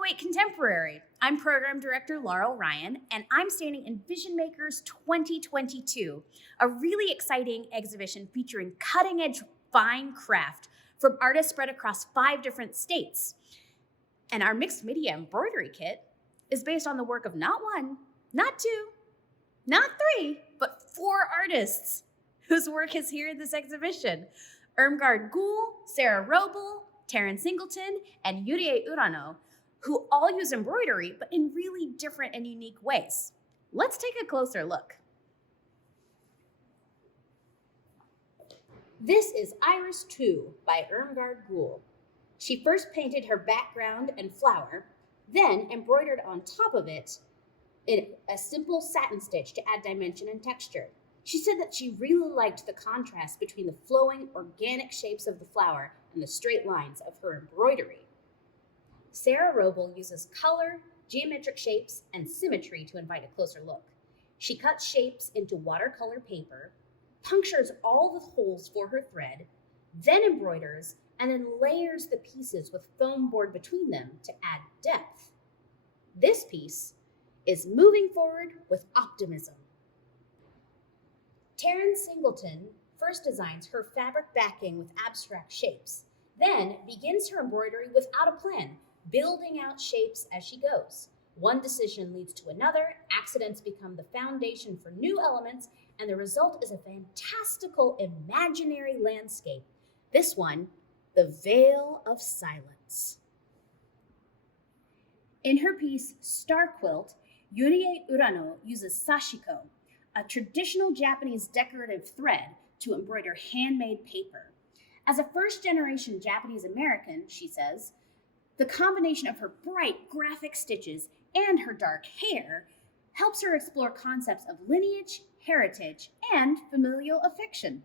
808 Contemporary. I'm Program Director Laurel Ryan, and I'm standing in Vision Makers 2022, a really exciting exhibition featuring cutting-edge fine craft from artists spread across 5 different states. And our mixed media embroidery kit is based on the work of not 1, not 2, not 3, but 4 artists whose work is here in this exhibition. Irmgard Guel, Robl, Taryn Singleton, and Yulie Urano, who all use embroidery, but in really different and unique ways. Let's take a closer look. This is Iris 2 by Irmgard Guel. She first painted her background and flower, then embroidered on top of it in a simple satin stitch to add dimension and texture. She said that she really liked the contrast between the flowing, organic shapes of the flower and the straight lines of her embroidery. Robl uses color, geometric shapes, and symmetry to invite a closer look. She cuts shapes into watercolor paper, punctures all the holes for her thread, then embroiders, and then layers the pieces with foam board between them to add depth. This piece is Moving Forward with Optimism. Taryn Singleton first designs her fabric backing with abstract shapes, then begins her embroidery without a plan, building out shapes as she goes. One decision leads to another, accidents become the foundation for new elements, and the result is a fantastical imaginary landscape. This one, the Veil of Silence. In her piece, Star Quilt, Yulie Urano uses sashiko, a traditional Japanese decorative thread, to embroider handmade paper. As a first-generation Japanese American, she says, the combination of her bright graphic stitches and her dark hair helps her explore concepts of lineage, heritage, and familial affection.